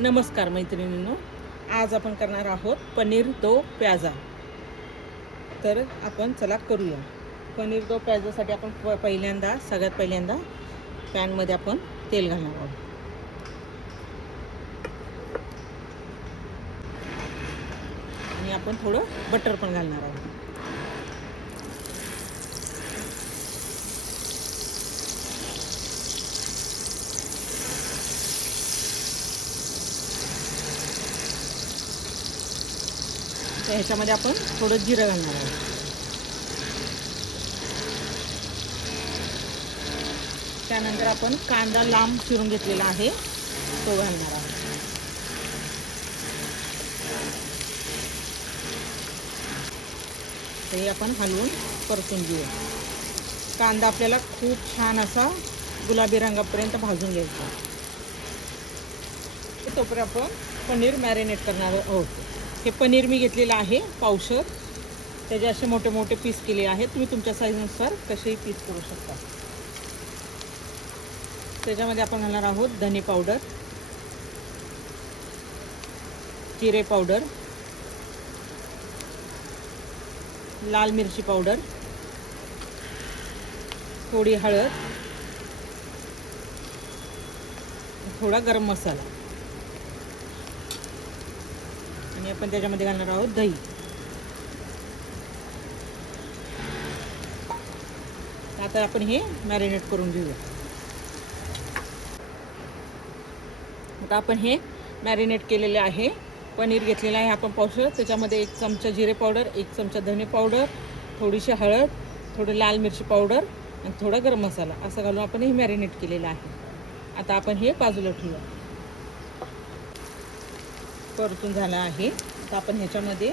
नमस्कार मैत्रिणींनो आज आपण करणार आहोत पनीर दो प्याजा. तर आपण चला करूया. पनीर दो प्याजासाठी आपण प पहिल्यांदा सगळ्यात पहिल्यांदा पॅनमध्ये आपण तेल घालणार आहोत. आणि आपण थोडं बटर पण घालणार आहोत. तर ह्याच्यामध्ये आपण थोडं जिरं घालणार आहोत. त्यानंतर आपण कांदा लांब चिरून घेतलेला आहे तो घालणार आहोत. ते आपण हलवून परतून घेऊया. कांदा आपल्याला खूप छान असा गुलाबी रंगापर्यंत भाजून घ्यायचा तोपर्यंत आपण पनीर मॅरिनेट करणार आहोत. हे पनीर मी घेतलेलं आहे पावशर. त्याचे असे मोठे मोठे पीस केले आहेत. तुम्ही तुमच्या साईजनुसार कसेही पीस करू शकता. त्याच्यामध्ये आपण घालणार आहोत धने पावडर जिरे पावडर लाल मिरची पावडर थोडी हळद थोडा गरम मसाला. आणि आपण त्याच्यामध्ये घालणार आहोत दही. आता आपण हे मॅरिनेट करून घेऊया. आता आपण हे मॅरिनेट केलेले आहे. पनीर घेतलेलं आहे आपण पावशर त्याच्यामध्ये एक चमचा जिरे पावडर एक चमचा धने पावडर थोडीशी हळद थोडं लाल मिरची पावडर आणि थोडा गरम मसाला. असं घालून आपण हे मॅरिनेट केलेलं आहे. आता आपण हे बाजूला ठेवूया. परतून झालं आहे. तर आपण ह्याच्यामध्ये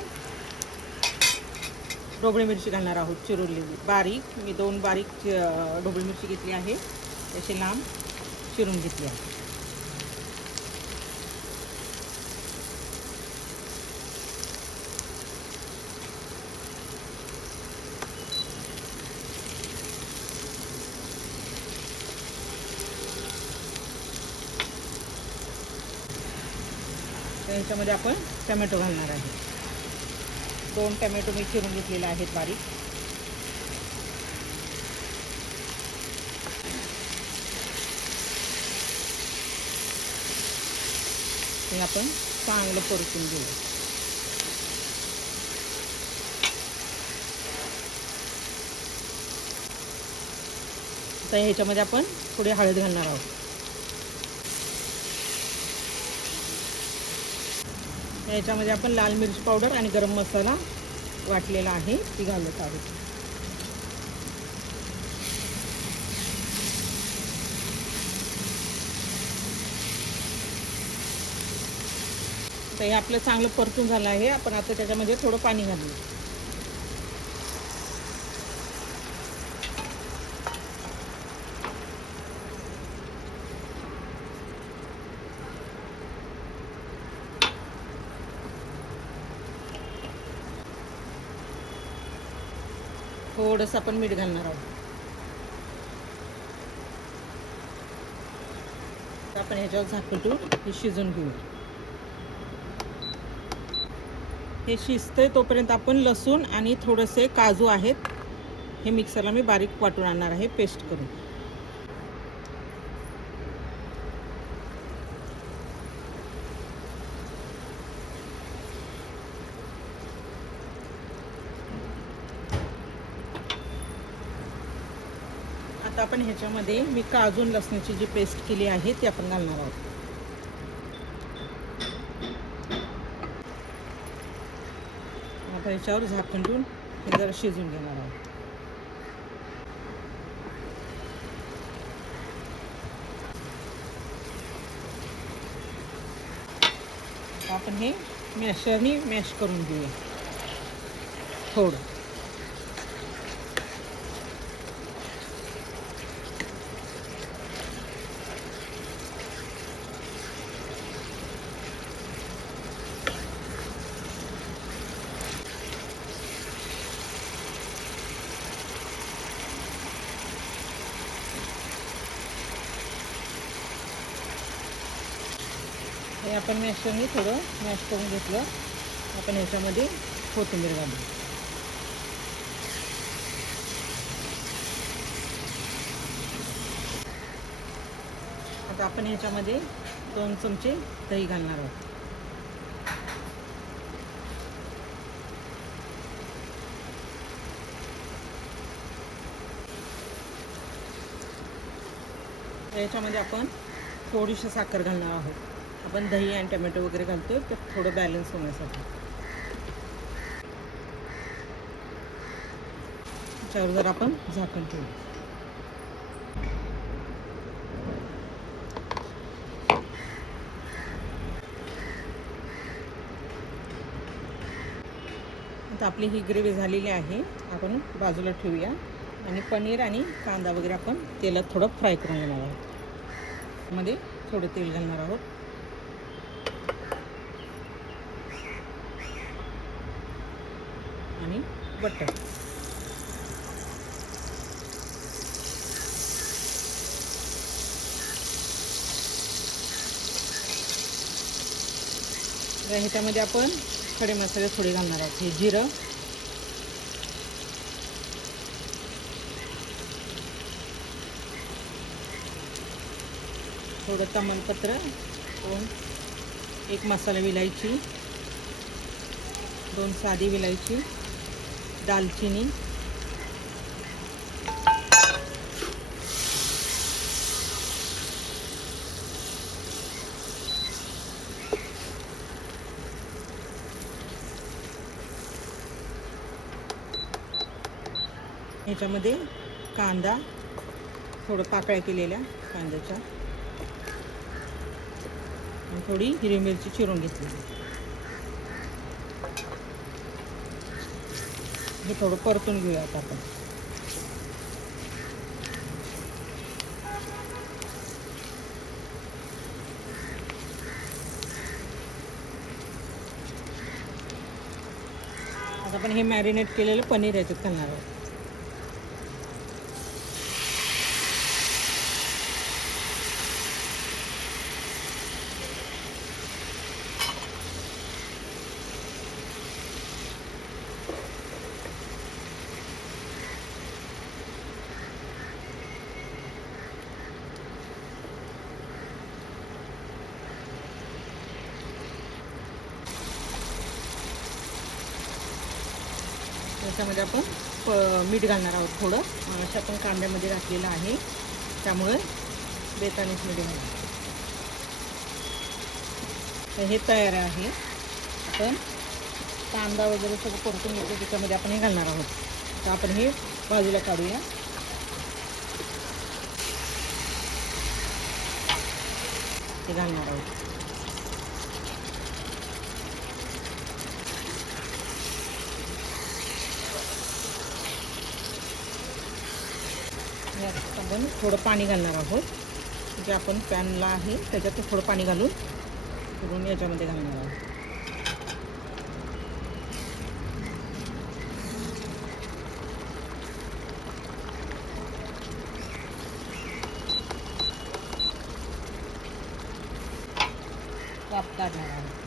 ढोबळी मिरची घालणार आहोत चिरुरलेली बारीक मी दोन बारीक चि- ढोबळी मिरची घेतली आहे. त्याची लांब चिरून घेतली आहे. याच्यामध्ये आपण टमॅटो घालणार आहे. दोन टमॅटो मी चिरून घेतलेले आहेत बारीक. हे आपण चांगलं परतून घेऊ. आता ह्याच्यामध्ये आपण थोडी हळद घालणार आहोत. याच्यामध्ये आपण लाल मिरची पावडर आणि गरम मसाला वाटलेला आहे. ती घालत आहोत. तर हे आपलं चांगलं परतून झालं आहे. आपण आता त्याच्यामध्ये थोडं पाणी घालू थोडंसं आपण मीठ घालणार आहोत. तर आपण ह्याच्यावर झाकून हे शिजून घेऊ. हे शिजतंय तोपर्यंत आपण लसूण आणि थोडेसे काजू आहेत हे मिक्सरला मी बारीक वाटून आणणार आहे पेस्ट करून. आता आपण ह्याच्यामध्ये मी काजून लसणाची जी पेस्ट केली आहे ती आपण घालणार आहोत. आता ह्याच्यावर झाकण ठेवून हे जरा शिजून घेणार आहोत. आपण हे मॅशरनी मॅश करून घेऊया. थोडं. हे आपण मॅशरने थोडं मॅश करून घेतलं. आपण ह्याच्यामध्ये कोथिंबीर घालू आता आपण ह्याच्यामध्ये दोन चमचे दही घालणार आहोत. याच्यामध्ये आपण थोडीशी साखर घालणार आहोत. आपण दही आणि टमॅटो वगैरे घालतो तर थोडं बॅलन्स होण्यासाठी. त्याच्यावर जर आपण झाकण ठेवू. आता आपली ही ग्रेव्ही झालेली आहे आपण बाजूला ठेवूया. आणि पनीर आणि कांदा वगैरे आपण तेलात थोडं फ्राय करून घेणार आहोत. मध्ये थोडं तेल घालणार आहोत. आणि बटर. तर ह्याच्यामध्ये आपण खडे मसाले थोडे घालणार आहोत. हे जिरं. थोडं तमालपत्र दोन एक मसाला विलायची. दोन साधी विलायची. दालचिनी ह्याच्यामध्ये कांदा थोडं पाकळ्या केलेल्या कांद्याच्या. आणि थोडी हिरवी मिरची चिरून घेतलेली. हे थोडं परतून घेऊया आता आपण. आता आपण हे मॅरिनेट केलेलं पनीर याच्यात घालणार आहोत. त्याच्यामध्ये आपण प मीठ घालणार आहोत थोडं. अशा आपण कांद्यामध्ये घातलेलं आहे. त्यामुळे बेतानीच मीठ घालणार तर हे तयार आहे. आपण कांदा वगैरे सगळं परतून घेतो त्याच्यामध्ये आपण हे घालणार आहोत. तर आपण हे बाजूला काढूया. ते घालणार आहोत. यात आपण थोडं पाणी घालणार आहोत. जे आपण पॅनला आहे त्याच्यात थोडं पाणी घालून करून याच्यामध्ये घालणार आहोत. वाफ काढणार आहोत.